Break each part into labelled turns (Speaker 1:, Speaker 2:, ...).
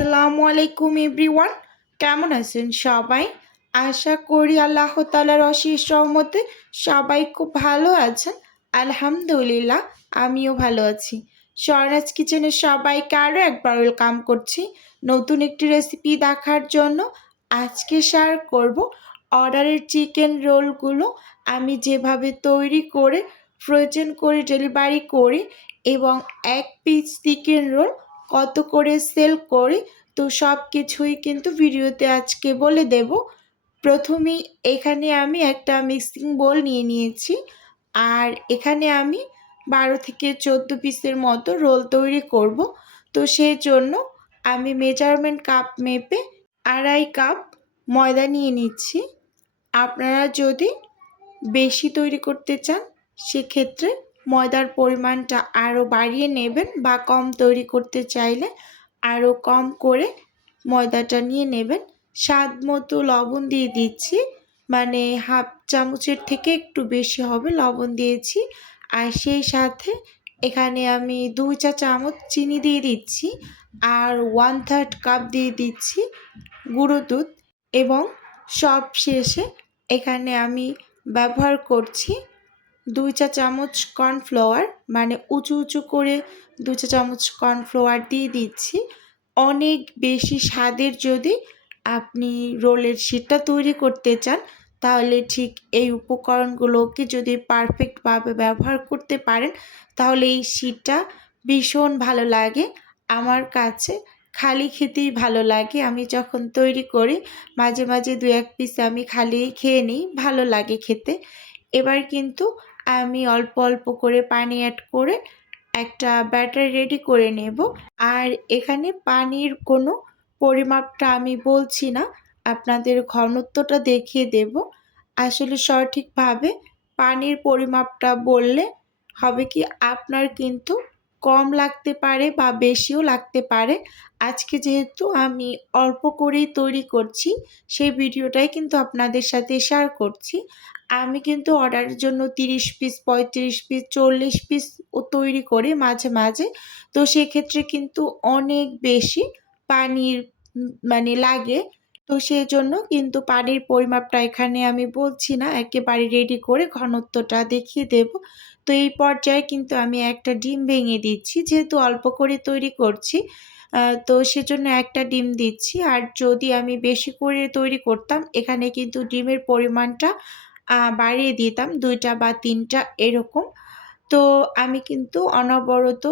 Speaker 1: আসসালামু আলাইকুম এভরিওয়ান। কেমন আছেন সবাই? আশা করি আল্লাহ তালার অশেষ রহমতে সবাই খুব ভালো আছেন। আলহামদুলিল্লাহ, আমিও ভালো আছি। স্বরাজ কিচেনের সবাইকে আরও একবার ওয়েলকাম করছি নতুন একটি রেসিপি দেখার জন্য। আজকে শেয়ার করব অর্ডারের চিকেন রোলগুলো আমি যেভাবে তৈরি করে ফ্রোজেন করে ডেলিভারি করি এবং এক পিস চিকেন রোল কত করে সেল করি, তো সব কিছুই কিন্তু ভিডিওতে আজকে বলে দেব। প্রথমেই এখানে আমি একটা মিক্সিং বোল নিয়ে নিয়েছি। আর এখানে আমি বারো থেকে চোদ্দ পিসের মতো রোল তৈরি করব। তো সেই জন্য আমি মেজারমেন্ট কাপ মেপে আড়াই কাপ ময়দা নিয়ে নিচ্ছি। আপনারা যদি বেশি তৈরি করতে চান, সেক্ষেত্রে ময়দার পরিমাণটা আরও বাড়িয়ে নেবেন বা কম তৈরি করতে চাইলে আরও কম করে ময়দাটা নিয়ে নেবেন। স্বাদ মতো লবণ দিয়ে দিচ্ছি মানে হাফ চামচের থেকে একটু বেশি হবে লবণ দিয়েছি। আর সেই সাথে এখানে আমি দুই চা চামচ চিনি দিয়ে দিচ্ছি আর ওয়ান থার্ড কাপ দিয়ে দিচ্ছি গুঁড়ো দুধ। এবং সব শেষে এখানে আমি ব্যবহার করছি দুই চা চামচ কর্নফ্লাওয়ার মানে উঁচু উঁচু করে দু চা চামচ কর্নফ্লাওয়ার দিয়ে দিচ্ছি। অনেক বেশি স্বাদের যদি আপনি রোলের শিটটা তৈরি করতে চান, তাহলে ঠিক এই উপকরণগুলোকে যদি পারফেক্টভাবে ব্যবহার করতে পারেন, তাহলে এই শিটটা ভীষণ ভালো লাগে। আমার কাছে খালি খেতেই ভালো লাগে। আমি যখন তৈরি করি, মাঝে মাঝে দু এক পিস আমি খালি খেয়ে নিই, ভালো লাগে খেতে। এবার কিন্তু আমি অল্প অল্প করে পানি অ্যাড করে একটা ব্যাটার রেডি করে নেব। আর এখানে পানির কোনো পরিমাপটা আমি বলছি না, আপনাদের ঘনত্বটা দেখিয়ে দেব। আসলে সঠিকভাবে পানির পরিমাপটা বললে হবে কি, আপনার কিন্তু কম লাগতে পারে বা বেশিও লাগতে পারে। আজকে যেহেতু আমি অল্প করেই তৈরি করছি, সেই ভিডিওটাই কিন্তু আপনাদের সাথে শেয়ার করছি। আমি কিন্তু অর্ডারের জন্য তিরিশ পিস পঁয়ত্রিশ পিস চল্লিশ পিস ও তৈরি করি মাঝে মাঝে। তো সেক্ষেত্রে কিন্তু অনেক বেশি পানির মানে লাগে। তো সেই জন্য কিন্তু পানির পরিমাপটা এখানে আমি বলছি না, একেবারে রেডি করে ঘনত্বটা দেখিয়ে দেব। তো এই পর্যায়ে কিন্তু আমি একটা ডিম ভেঙে দিচ্ছি, যেহেতু অল্প করে তৈরি করছি। তো সেজন্য একটা ডিম দিচ্ছি। আর যদি আমি বেশি করে তৈরি করতাম, এখানে কিন্তু ডিমের পরিমাণটা বাড়িয়ে দিতাম, দুইটা বা তিনটা এরকম। তো আমি কিন্তু অনবরত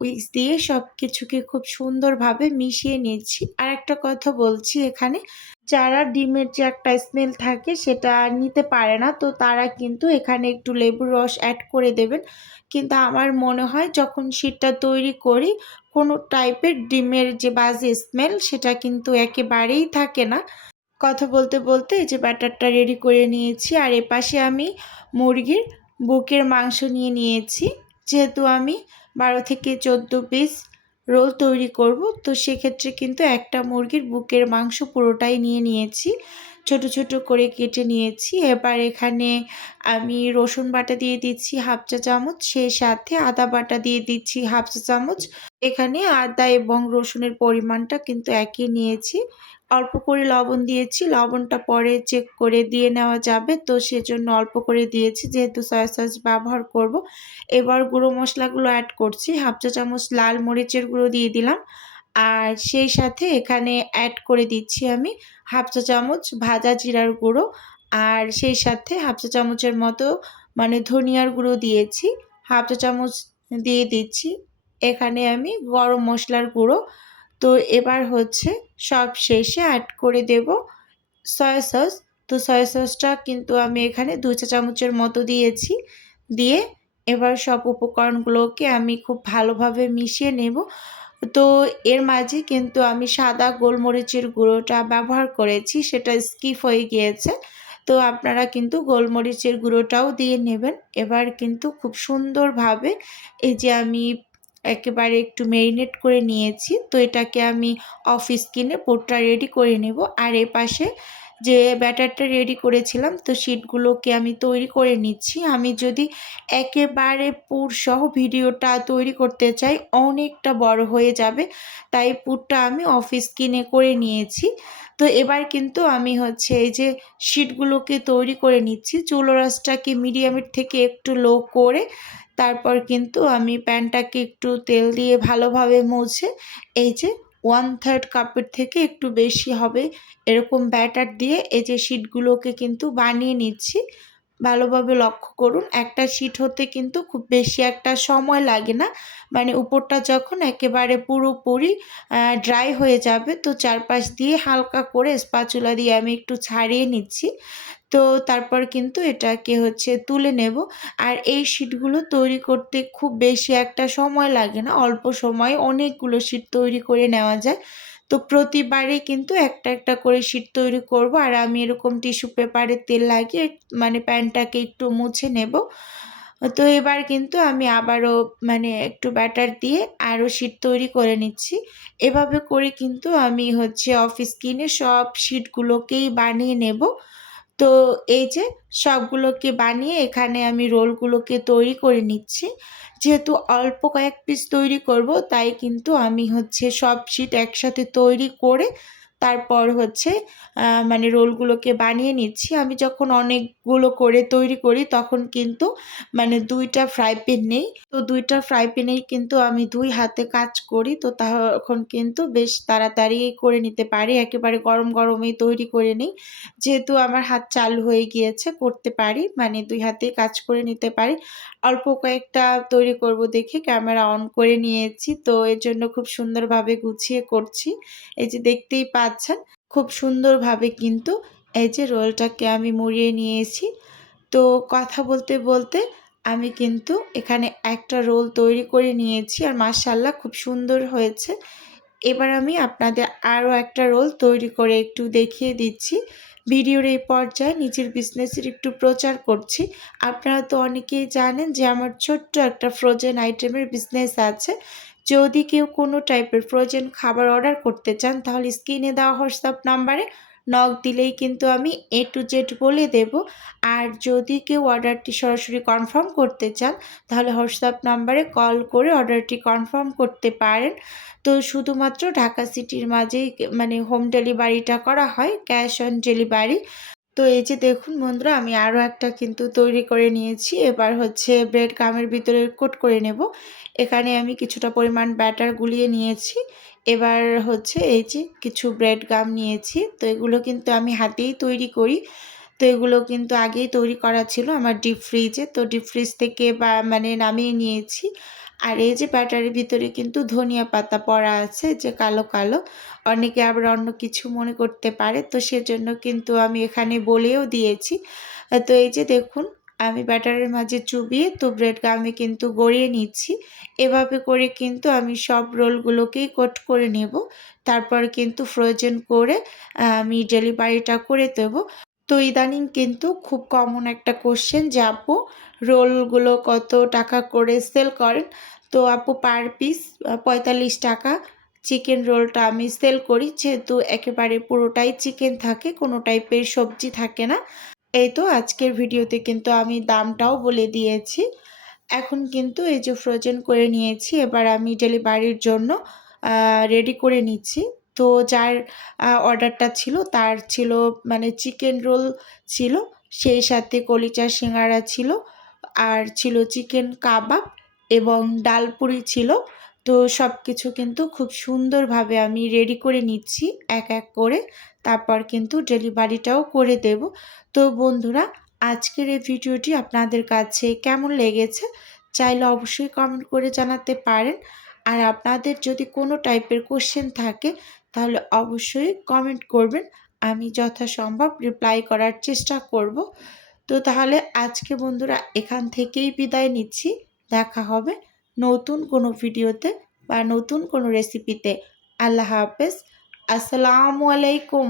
Speaker 1: উইক্স দিয়ে সব কিছুকে খুব সুন্দরভাবে মিশিয়ে নিচ্ছি আর একটা কথা বলছি এখানে, যারা ডিমের যে একটা স্মেল থাকে সেটা নিতে পারে না, তো তারা কিন্তু এখানে একটু লেবুর রস অ্যাড করে দেবেন। কিন্তু আমার মনে হয় যখন শীতটা তৈরি করি, কোনো টাইপের ডিমের যে বাজে স্মেল সেটা কিন্তু একেবারেই থাকে না। কথা বলতে বলতে যে ব্যাটারটা রেডি করে নিয়েছি। আর এপাশে আমি মুরগির বুকের মাংস নিয়ে নিয়েছি। যেহেতু আমি বারো থেকে চোদ্দ পিস রোল তৈরি করব, তো সেক্ষেত্রে কিন্তু একটা মুরগির বুকের মাংস পুরোটাই নিয়ে নিয়েছি। ছোট ছোট করে কেটে নিয়েছি। এবার এখানে আমি রসুন বাটা দিয়ে দিচ্ছি হাফ চা চামচ, সেই সাথে আদা বাটা দিয়ে দিচ্ছি হাফ চা চামচ। এখানে আদা এবং রসুনের পরিমাণটা কিন্তু একই নিয়েছি। অল্প করে লবণ দিয়েছি। লবণটা পরে চেক করে দিয়ে নেওয়া যাবে। তো সেজন্য অল্প করে দিয়েছি। যেহেতু সয়া সস ব্যবহার করব। এবার গুঁড়ো মশলাগুলো অ্যাড করছি। হাফ চা চামচ লাল মরিচের গুঁড়ো দিয়ে দিলাম। আর সেই সাথে এখানে অ্যাড করে দিচ্ছি আমি হাফ চা চামচ ভাজা জিরার গুঁড়ো। আর সেই সাথে হাফ চা চামচের মতো মানে ধনিয়ার গুঁড়ো দিয়েছি। হাফ চা চামচ দিয়ে দিচ্ছি। এখানে আমি গরম মশলার গুঁড়ো। তো এবার হচ্ছে সব শেষে অ্যাড করে দেব সয়া সস তো সয়া সসটা কিন্তু আমি এখানে দু চা চামচের মতো দিয়েছি। দিয়ে এবার সব উপকরণগুলোকে আমি খুব ভালোভাবে মিশিয়ে নেব। তো এর মাঝে কিন্তু আমি সাদা গোলমরিচের গুঁড়োটা ব্যবহার করেছি, সেটা স্কিপ হয়ে গিয়েছে। তো আপনারা কিন্তু গোলমরিচের গুঁড়োটাও দিয়ে নেবেন। এবার কিন্তু খুব সুন্দরভাবে এই যে আমি একেবারে একটু ম্যারিনেট করে নিয়েছি। তো এটাকে আমি অফিস কিনে পোটটা রেডি করে নেব। আর এ পাশে যে ব্যাটারটা রেডি করেছিলাম, তো শিটগুলোকে আমি তৈরি করে নিচ্ছি। আমি যদি একেবারে পুরসহ ভিডিওটা তৈরি করতে চাই, অনেকটা বড় হয়ে যাবে। তাই পুরটা আমি অফিস কিনে করে নিয়েছি। তো এবার কিন্তু আমি হচ্ছে এই যে শিটগুলোকে তৈরি করে নিচ্ছি। চুলো রাসটাকে মিডিয়ামের থেকে একটু লো করে তারপর কিন্তু আমি প্যানটাকে একটু তেল দিয়ে ভালোভাবে মুছে, এই যে ওয়ান থার্ড কাপের থেকে একটু বেশি হবে, এরকম ব্যাটার দিয়ে এই যে শিটগুলোকে কিন্তু বানিয়ে নিচ্ছি। ভালোভাবে লক্ষ্য করুন, একটা শিট হতে কিন্তু খুব বেশি একটা সময় লাগে না। মানে উপরটা যখন একেবারে পুরোপুরি ড্রাই হয়ে যাবে, তো চারপাশ দিয়ে হালকা করে স্পাচুলা দিয়ে আমি একটু ছাড়িয়ে নিচ্ছি। তো তারপর কিন্তু এটাকে হচ্ছে তুলে নেব। আর এই শিটগুলো তৈরি করতে খুব বেশি একটা সময় লাগে না, অল্প সময় অনেকগুলো শিট তৈরি করে নেওয়া যায়। তো প্রতিবারে কিন্তু একটা একটা করে শিট তৈরি করব আর আমি এরকম টিস্যু পেপারে তেল লাগিয়ে মানে প্যানটাকে একটু মুছে নেব। তো এবার কিন্তু আমি আবারও মানে একটু ব্যাটার দিয়ে আরও শিট তৈরি করে নিচ্ছি। এভাবে করে কিন্তু আমি হচ্ছে অফিস কিনে সব শিটগুলোকেই বানিয়ে নেব। তো এই যে সবগুলোকে বানিয়ে এখানে আমি রোলগুলোকে তৈরি করে নিচ্ছি। যেহেতু অল্প কয়েক পিস তৈরি করব, তাই কিন্তু আমি হচ্ছে সব শিট একসাথে তৈরি করে তারপর হচ্ছে মানে রোলগুলোকে বানিয়ে নিচ্ছি। আমি যখন অনেকগুলো করে তৈরি করি তখন কিন্তু মানে দুইটা ফ্রাই প্যান নেই। তো দুইটা ফ্রাই প্যানেই কিন্তু আমি দুই হাতে কাজ করি। তো তখন কিন্তু বেশ তাড়াতাড়ি করে নিতে পারি। একেবারে গরম গরমেই তৈরি করে নিই। যেহেতু আমার হাত চালু হয়ে গিয়েছে, করতে পারি মানে দুই হাতে কাজ করে নিতে পারি। অল্প কয়েকটা তৈরি করব দেখে ক্যামেরা অন করে নিয়েছি। তো এর জন্য খুব সুন্দরভাবে গুছিয়ে করছি। এই যে দেখতেই পাচ্ছেন। খুব সুন্দরভাবে কিন্তু এই যে রোলটাকে আমি মুড়িয়ে নিয়েছি। তো কথা বলতে বলতে আমি কিন্তু এখানে একটা রোল তৈরি করে নিয়েছি আর মার্শাল্লাহ খুব সুন্দর হয়েছে। এবার আমি আপনাদের আরও একটা রোল তৈরি করে একটু দেখিয়ে দিচ্ছি। ভিডিওর এই পর্যায়ে নিজের বিজনেসের একটু প্রচার করছি। আপনারা তো অনেকেই জানেন যে আমার ছোট্ট একটা ফ্রোজেন আইটেমের বিজনেস আছে। যদি কেউ কোনো টাইপের ফ্রোজেন খাবার অর্ডার করতে চান, তাহলে স্ক্রিনে দেওয়া হোয়াটসঅ্যাপ নাম্বারে নক দিলেই কিন্তু আমি এ টু জেড বলে দেব। আর যদি কেউ অর্ডারটি সরাসরি কনফার্ম করতে চান, তাহলে হোয়াটসঅ্যাপ নাম্বারে কল করে অর্ডারটি কনফার্ম করতে পারেন। তো শুধুমাত্র ঢাকা সিটির মাঝেই মানে হোম ডেলিভারিটা করা হয় ক্যাশ অন ডেলিভারি তো এই যে দেখুন বন্ধুরা, আমি আরও একটা কিন্তু তৈরি করে নিয়েছি। এবার হচ্ছে ব্রেড কামের ভিতরে কোট করে নেব। এখানে আমি কিছুটা পরিমাণ ব্যাটার গুলিয়ে নিয়েছি। এবার হচ্ছে এই যে কিছু ব্রেড গাম নিয়েছি। তো এগুলো কিন্তু আমি হাতেই তৈরি করি। তো এগুলো কিন্তু আগেই তৈরি করা ছিল আমার ডিপ ফ্রিজে। তো ডিপ ফ্রিজ থেকে বা মানে নামিয়ে নিয়েছি। আর এই যে ব্যাটারির ভিতরে কিন্তু ধনিয়া পাতা পড়া আছে, যে কালো কালো, অনেকে আবার অন্য কিছু মনে করতে পারে, তো সেজন্য কিন্তু আমি এখানে বলেও দিয়েছি। তো এই যে দেখুন, আমি ব্যাটারের মাঝে চুবিয়ে তো ব্রেড আমি কিন্তু গড়িয়ে নিচ্ছি। এভাবে করে কিন্তু আমি সব রোলগুলোকেই কোট করে নেব। তারপর কিন্তু ফ্রোজেন করে আমি ডেলিভারিটা করে দেবো। তো ইদানিং কিন্তু খুব কমন একটা কোশ্চেন যে, আপু রোলগুলো কত টাকা করে সেল করেন? তো আপু পার পিস পঁয়তাল্লিশ টাকা চিকেন রোলটা আমি সেল করি। যেহেতু একেবারে পুরোটাই চিকেন থাকে, কোনো টাইপের সবজি থাকে না। এই তো আজকের ভিডিওতে কিন্তু আমি দামটাও বলে দিয়েছি। এখন কিন্তু এই যে ফ্রোজেন করে নিয়েছি, এবার আমি ডেলিভারির জন্য রেডি করে নিচ্ছি। তো যার অর্ডারটা ছিল তার ছিল মানে চিকেন রোল ছিল, সেই সাথে কলিচা সিঙ্গারা ছিল, আর ছিল চিকেন কাবাব এবং ডালপুরি ছিল। তো সব কিছু কিন্তু খুব সুন্দরভাবে আমি রেডি করে নিচ্ছি এক এক করে। তারপর কিন্তু ডেলিভারিটাও করে দেব। তো বন্ধুরা, আজকের এই ভিডিওটি আপনাদের কাছে কেমন লেগেছে? চাইলে অবশ্যই কমেন্ট করে জানাতে পারেন। আর আপনাদের যদি কোনো টাইপের কোশ্চেন থাকে তাহলে অবশ্যই কমেন্ট করবেন। আমি যথাসম্ভব রিপ্লাই করার চেষ্টা করব। তো তাহলে আজকে বন্ধুরা এখান থেকেই বিদায় নিচ্ছি। দেখা হবে নতুন কোনো ভিডিওতে বা নতুন কোনো রেসিপিতে আল্লাহ হাফেজ। আসসালামু আলাইকুম।